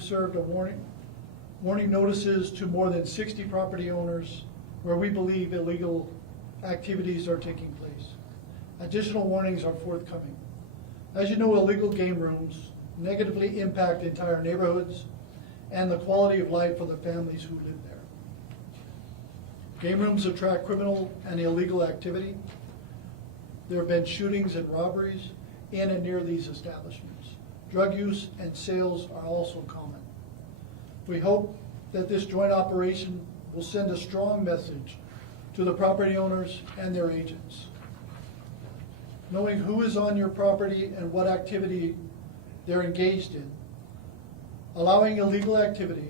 we've served a warning notices to more than 60 property owners where we believe illegal activities are taking place. Additional warnings are forthcoming. As you know, illegal game rooms negatively impact entire neighborhoods and the quality of life for the families who live there. Game rooms attract criminal and illegal activity. There have been shootings and robberies in and near these establishments. Drug use and sales are also common. We hope that this joint operation will send a strong message to the property owners and their agents. Knowing who is on your property and what activity they're engaged in, allowing illegal activity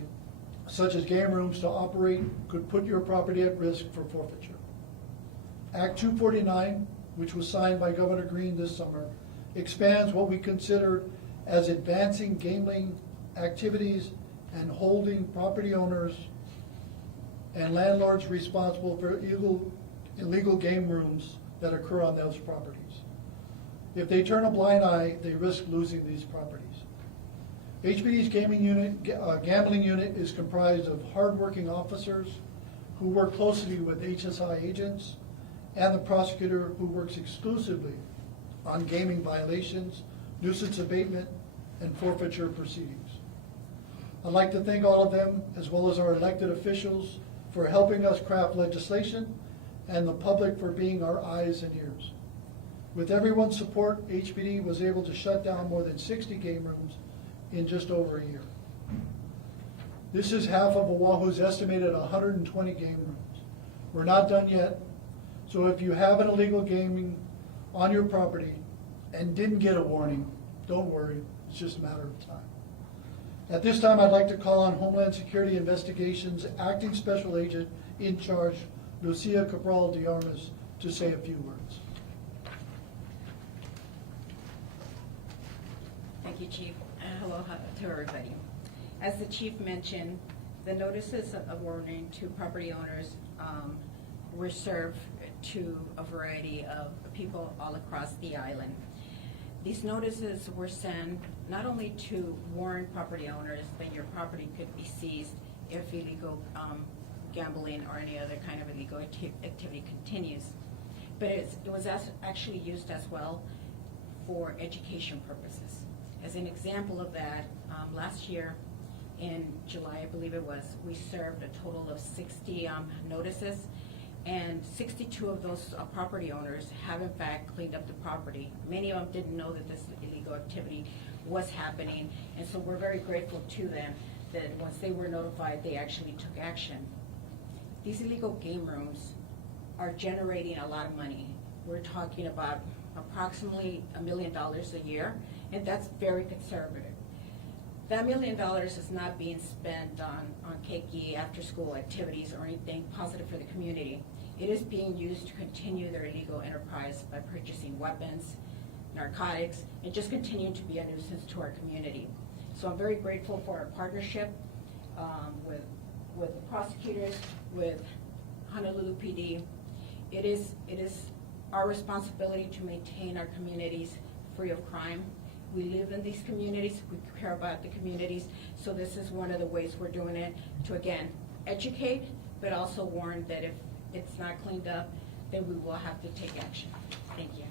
such as game rooms to operate could put your property at risk for forfeiture. Act 249, which was signed by Governor Green this summer, expands what we consider as advancing gambling activities and holding property owners and landlords responsible for illegal game rooms that occur on those properties. If they turn a blind eye, they risk losing these properties. HPD's gambling unit is comprised of hardworking officers who work closely with HSI agents and the prosecutor who works exclusively on gaming violations, nuisance abatement, and forfeiture proceedings. I'd like to thank all of them, as well as our elected officials, for helping us craft legislation and the public for being our eyes and ears. With everyone's support, HPD was able to shut down more than 60 game rooms in just over a year. This is half of Oahu's estimated 120 game rooms. We're not done yet, so if you have an illegal gaming on your property and didn't get a warning, don't worry, it's just a matter of time. At this time, I'd like to call on Homeland Security Investigations Acting Special Agent in Charge, Lucia Cabral de Armas, to say a few words. Thank you, Chief. Hello to everybody. As the Chief mentioned, the notices of warning to property owners were served to a variety of people all across the island. These notices were sent not only to warn property owners that your property could be seized if illegal gambling or any other kind of illegal activity continues, but it was actually used as well for education purposes. As an example of that, last year in July, I believe it was, we served a total of 60 notices, and 62 of those property owners have in fact cleaned up the property. Many of them didn't know that this illegal activity was happening, and so we're very grateful to them that once they were notified, they actually took action. These illegal game rooms are generating a lot of money. We're talking about approximately $1 million a year, and that's very conservative. That $1 million is not being spent on keiki, after school activities or anything positive for the community. It is being used to continue their illegal enterprise by purchasing weapons, narcotics, and just continuing to be a nuisance to our community. So I'm very grateful for our partnership with the prosecutors, with Honolulu PD. It is our responsibility to maintain our communities free of crime. We live in these communities, we care about the communities, so this is one of the ways we're doing it to, again, educate, but also warn that if it's not cleaned up, then we will have to take action. Thank you.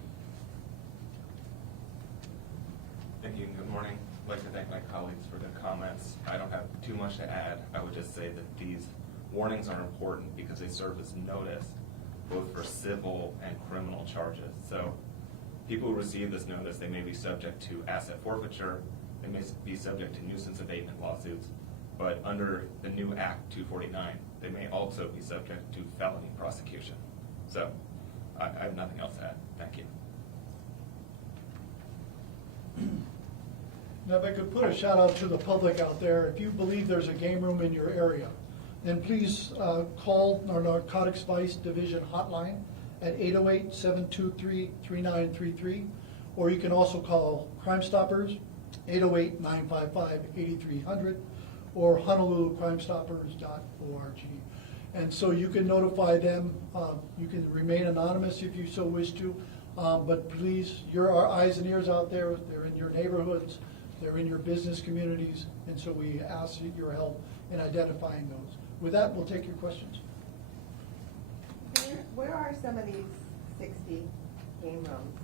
Thank you and good morning. I'd like to thank my colleagues for their comments. I don't have too much to add. I would just say that these warnings are important because they serve as notice, both for civil and criminal charges. So people who receive this notice, they may be subject to asset forfeiture, they may be subject to nuisance abatement lawsuits, but under the new Act 249, they may also be subject to felony prosecution. So I have nothing else to add. Thank you. Now, if I could put a shout out to the public out there, if you believe there's a game room in your area, then please call our Narcotics Vice Division hotline at 808-723-3933, or you can also call Crime Stoppers, 808-955-8300, or HonoluluCrimeStoppers.org. And so you can notify them. You can remain anonymous if you so wish to, but please, you're our eyes and ears out there. They're in your neighborhoods. They're in your business communities, and so we ask your help in identifying those. With that, we'll take your questions. Where are some of these 60 game rooms?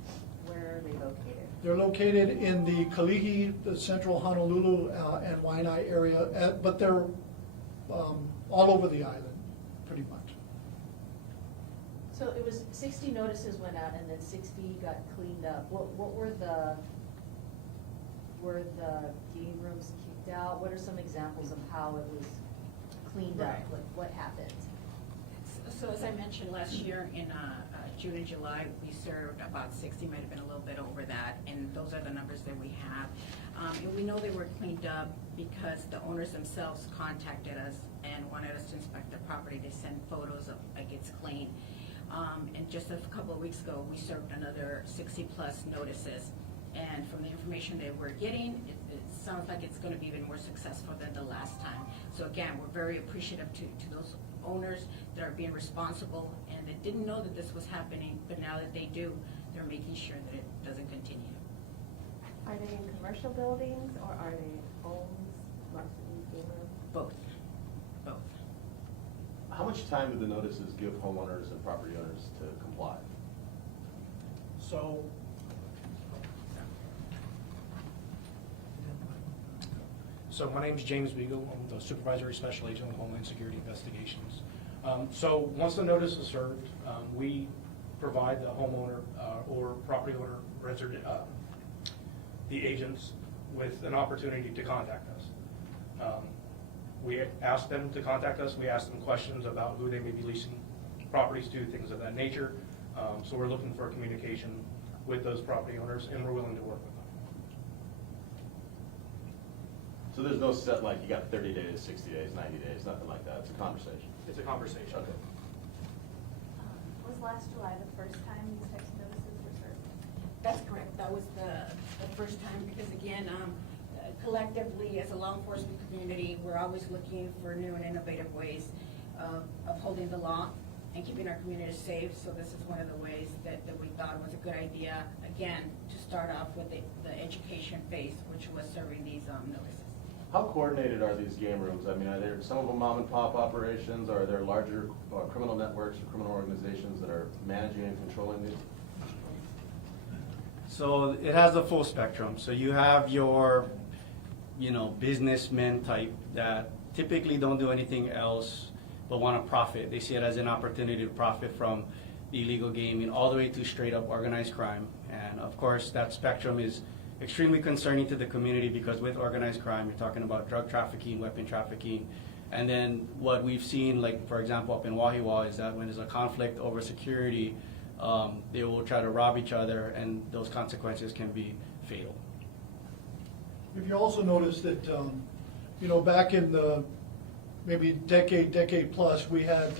Where are they located? They're located in the Kalihi, the central Honolulu, and Waianae area, but they're all over the island, pretty much. So it was 60 notices went out and then 60 got cleaned up. What were the game rooms kicked out? What are some examples of how it was cleaned up? Right. Like what happened? So as I mentioned last year in June and July, we served about 60, might have been a little bit over that, and those are the numbers that we have. And we know they were cleaned up because the owners themselves contacted us and wanted us to inspect the property. They sent photos of like it's clean. And just a couple of weeks ago, we served another 60-plus notices. And from the information that we're getting, it sounds like it's going to be even more successful than the last time. So again, we're very appreciative to those owners that are being responsible and that didn't know that this was happening, but now that they do, they're making sure that it doesn't continue. Are they in commercial buildings or are they homes, monthly game rooms? Both. How much time do the notices give homeowners and property owners to comply? So my name is James Beagle. I'm the Supervisory Special Agent with Homeland Security Investigations. So once the notice is served, we provide the homeowner or property owner, resident, the agents with an opportunity to contact us. We ask them to contact us. We ask them questions about who they may be leasing properties to, things of that nature. So we're looking for communication with those property owners, and we're willing to work with them. So there's no set, like, you got 30 days, 60 days, 90 days, nothing like that. It's a conversation. It's a conversation. Okay. Was last July the first time these types of notices were served? That's correct. That was the first time because again, collectively as a law enforcement community, we're always looking for new and innovative ways of upholding the law and keeping our communities safe. So this is one of the ways that we thought was a good idea, again, to start off with the education phase, which was serving these notices. How coordinated are these game rooms? I mean, are there some of them mom and pop operations, or are there larger criminal networks or criminal organizations that are managing and controlling these? So it has a full spectrum. So you have your, businessmen type that typically don't do anything else but want to profit. They see it as an opportunity to profit from illegal gaming all the way to straight up organized crime. And of course, that spectrum is extremely concerning to the community because with organized crime, you're talking about drug trafficking, weapon trafficking. And then what we've seen, like for example, up in Wahiawa, is that when there's a conflict over security, they will try to rob each other, and those consequences can be fatal. If you also notice that, back in the maybe decade plus, we had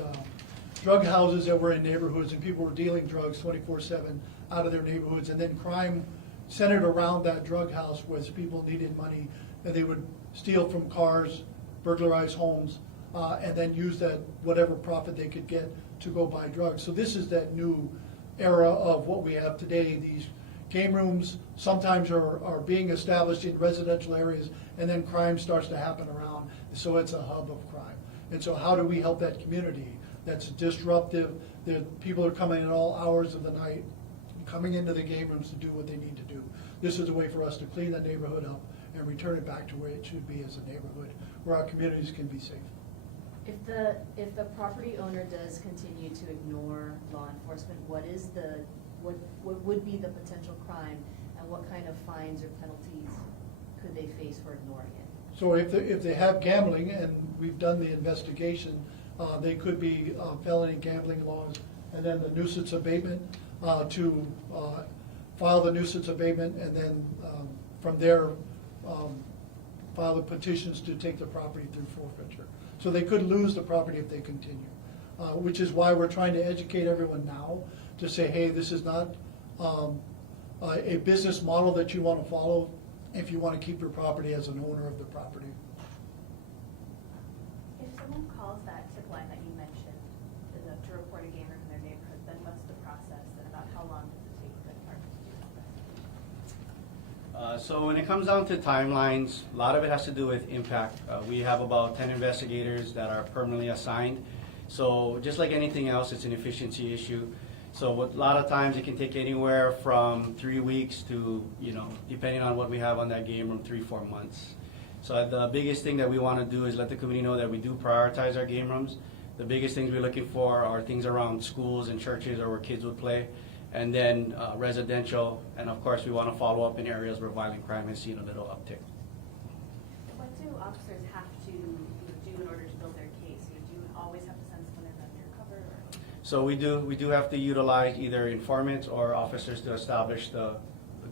drug houses that were in neighborhoods and people were dealing drugs 24/7 out of their neighborhoods, and then crime centered around that drug house was people needed money and they would steal from cars, burglarize homes, and then use that whatever profit they could get to go buy drugs. So this is that new era of what we have today. These game rooms sometimes are being established in residential areas and then crime starts to happen around. So it's a hub of crime. And so how do we help that community that's disruptive? People are coming in all hours of the night, coming into the game rooms to do what they need to do. This is a way for us to clean that neighborhood up and return it back to where it should be as a neighborhood, where our communities can be safe. If the property owner does continue to ignore law enforcement, what would be the potential crime, and what kind of fines or penalties could they face for ignoring it? So if they have gambling, and we've done the investigation, they could be felony gambling laws, and then the nuisance abatement to file the nuisance abatement, and then from there file the petitions to take the property through forfeiture. So they could lose the property if they continue, which is why we're trying to educate everyone now to say, hey, this is not a business model that you want to follow if you want to keep your property as an owner of the property. If someone calls that tip line that you mentioned to report a game room in their neighborhood, then what's the process and about how long does it take for the department to do this investigation? So when it comes down to timelines, a lot of it has to do with impact. We have about 10 investigators that are permanently assigned. So just like anything else, it's an efficiency issue. So a lot of times it can take anywhere from 3 weeks to, depending on what we have on that game room, 3-4 months. So the biggest thing that we want to do is let the community know that we do prioritize our game rooms. The biggest things we're looking for are things around schools and churches or where kids would play, and then residential, and of course we want to follow up in areas where violent crime has seen a little uptick. What do officers have to do in order to build their case? Do you always have to send someone in undercover? Or? So we do have to utilize either informants or officers to establish the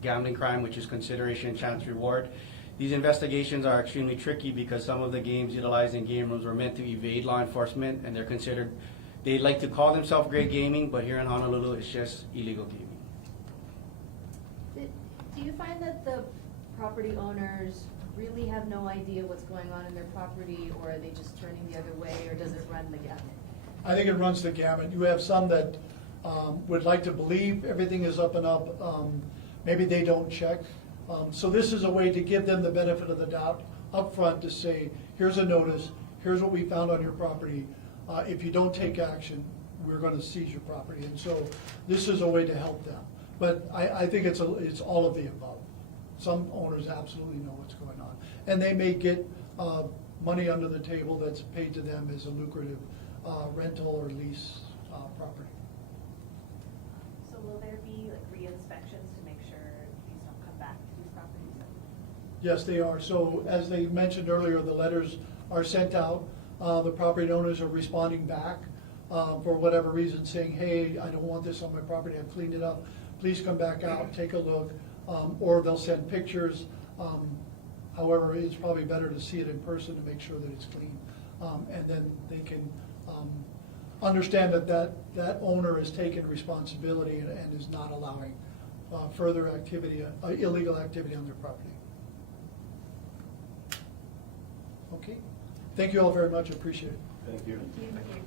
gambling crime, which is consideration, chance, reward. These investigations are extremely tricky because some of the games utilized in game rooms were meant to evade law enforcement, and they're considered, they like to call themselves great gaming, but here in Honolulu, it's just illegal gaming. Do you find that the property owners really have no idea what's going on in their property, or are they just turning the other way, or does it run the gamut? I think it runs the gamut. You have some that would like to believe everything is up and up. Maybe they don't check. So this is a way to give them the benefit of the doubt up front to say, here's a notice, here's what we found on your property. If you don't take action, we're going to seize your property. And so this is a way to help them. But I think it's all of the above. Some owners absolutely know what's going on. And they may get money under the table that's paid to them as a lucrative rental or lease property. So will there be like re-inspections to make sure these don't come back to these properties? Yes, they are. So as they mentioned earlier, the letters are sent out. The property owners are responding back for whatever reason, saying, hey, I don't want this on my property, I've cleaned it up. Please come back out, take a look. Or they'll send pictures. However, it's probably better to see it in person to make sure that it's clean. And then they can understand that owner has taken responsibility and is not allowing further activity, illegal activity on their property. Okay. Thank you all very much. I appreciate it. Thank you. Thank you.